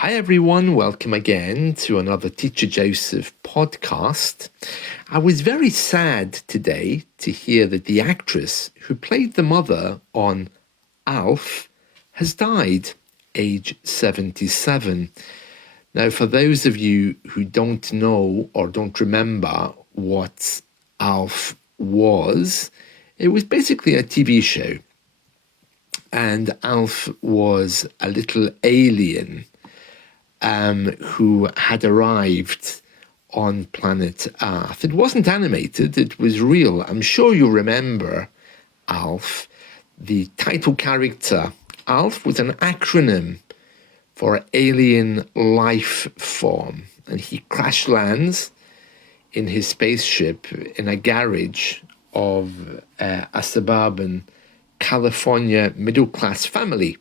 Hi everyone, welcome again to another Teacher Joseph podcast. I was very sad today to hear that the actress who played the mother on ALF has died, age 77. Now, for those of you who don't know or don't remember what ALF was, it was basically a TV show. And ALF was a little alien who had arrived on planet Earth. It wasn't animated, it was real. I'm sure you remember ALF. The title character, ALF, was an acronym for alien life form. And he crash lands in his spaceship in a garage of a suburban California middle-class family.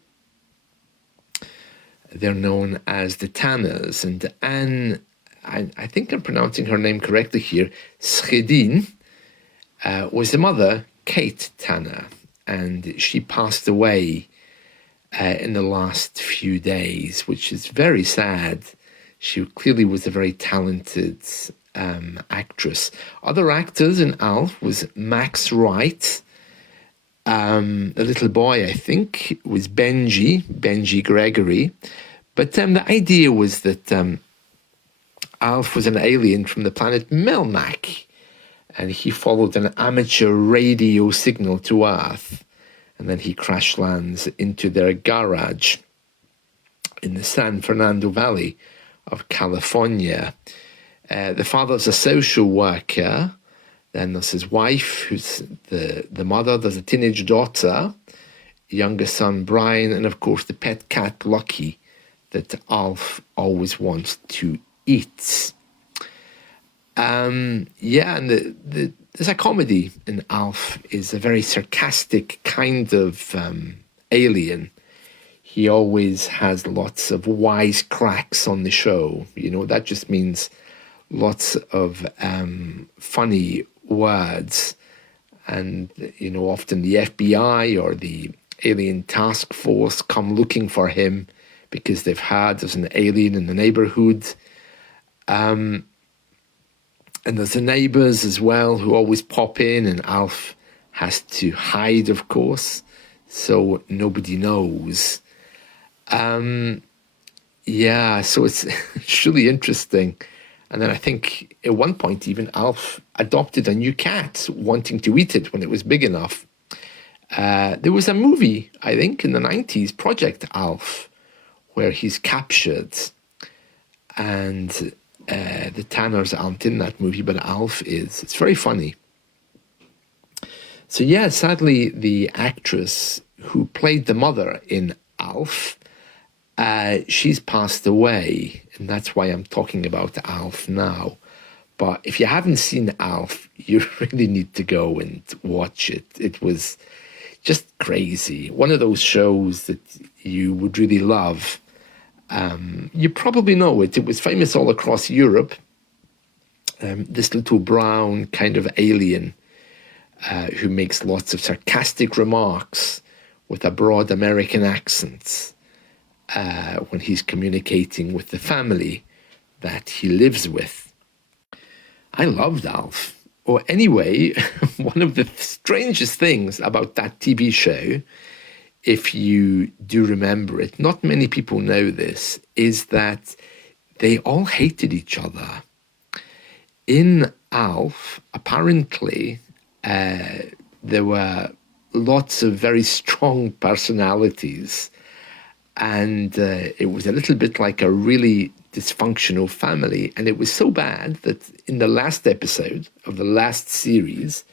They're known as the Tanners, and Anne, I think I'm pronouncing her name correctly here, Schedeen, was the mother, Kate Tanner, and she passed away in the last few days, which is very sad. She clearly was a very talented actress. Other actors in ALF was Max Wright. The little boy, I think, was Benji Gregory. But the idea was that ALF was an alien from the planet Melmac, and he followed an amateur radio signal to Earth, and then he crash lands into their garage in the San Fernando Valley of California. The father's a social worker. Then there's his wife, who's the mother. There's a teenage daughter, younger son Brian, and of course the pet cat Lucky that ALF always wants to eat. And there's a comedy in ALF. Is a very sarcastic kind of alien. He always has lots of wisecracks on the show. You know, that just means lots of funny words, and often the FBI or the alien task force come looking for him because they've heard there's an alien in the neighborhood, and there's the neighbors as well who always pop in, and ALF has to hide, of course, so nobody knows. So it's really interesting. And then I think at one point even ALF adopted a new cat, wanting to eat it when it was big enough. There was a movie, I think, in the 90s, Project ALF, where he's captured. And the Tanners aren't in that movie, but ALF is. It's very funny. So yeah, sadly, the actress who played the mother in ALF, she's passed away, and that's why I'm talking about ALF now. But if you haven't seen ALF, you really need to go and watch it. It was just crazy. One of those shows that you would really love. You probably know it. It was famous all across Europe. This little brown kind of alien who makes lots of sarcastic remarks with a broad American accent. When he's communicating with the family that he lives with. I loved ALF. Or anyway, one of the strangest things about that TV show, if you do remember it, not many people know this, is that they all hated each other. In ALF, apparently, there were lots of very strong personalities. And it was a little bit like a really dysfunctional family. And it was so bad that in the last episode of the last series,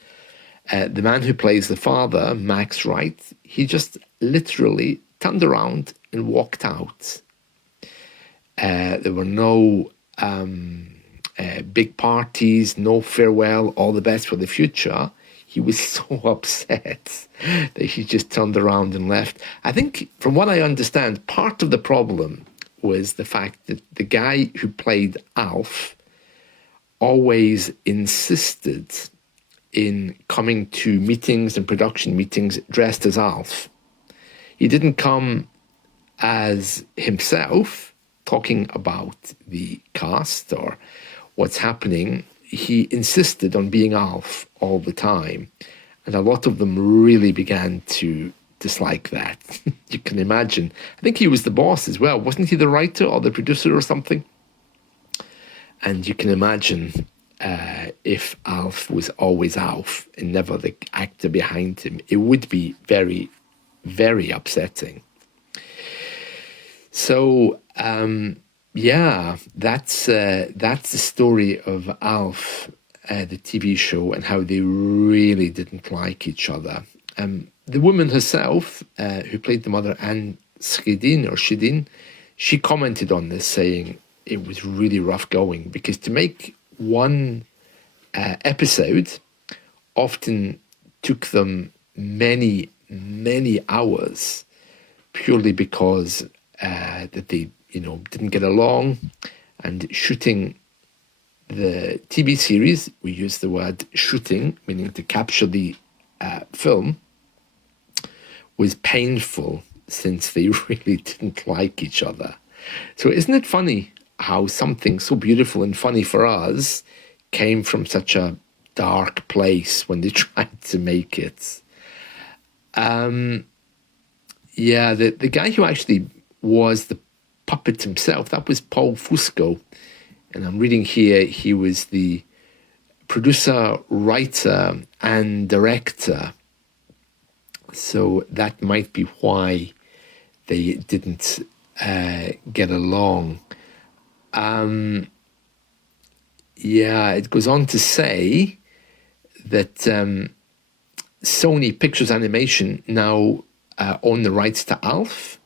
the man who plays the father, Max Wright, he just literally turned around and walked out. There were no big parties, no farewell, all the best for the future. He was so upset that he just turned around and left. I think, from what I understand, part of the problem was the fact that the guy who played ALF always insisted in coming to meetings and production meetings dressed as ALF. He didn't come as himself. talking about the cast or what's happening, he insisted on being Alf all the time. And a lot of them really began to dislike that. You can imagine. I think he was the boss as well. Wasn't he the writer or the producer or something? And you can imagine if Alf was always Alf and never the actor behind him, it would be very, very upsetting. So, yeah, that's the story of Alf, the TV show, and how they really didn't like each other. The woman herself, who played the mother, Anne Schedeen, she commented on this, saying it was really rough going, because to make one episode often took them many, many hours, purely because that they, didn't get along. And shooting the TV series, we use the word shooting, meaning to capture the film, was painful, since they really didn't like each other. So isn't it funny how something so beautiful and funny for us came from such a dark place when they tried to make it? Yeah, the guy who actually was the puppet himself, that was Paul Fusco. And I'm reading here, he was the producer, writer, and director. So that might be why they didn't get along. Yeah, it goes on to say that Sony Pictures Animation now own the rights to Alf.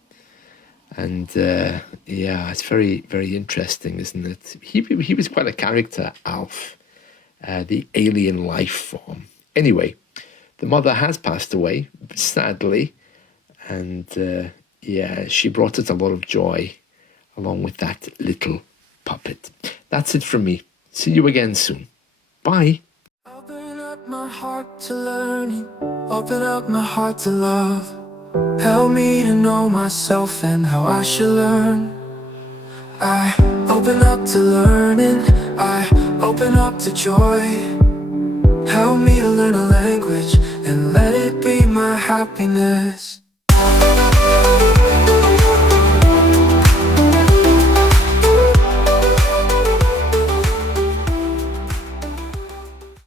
And yeah, it's very, very interesting, isn't it? He was quite a character, Alf, the alien life form. Anyway, the mother has passed away, sadly, and yeah, she brought us a lot of joy along with that little puppet. That's it from me. See you again soon. Bye. Open up my heart to learning, open up my heart to love. Help me to know myself and how I should learn. I open up to learning, I open up to joy. Help me to learn a language and let it be my happiness.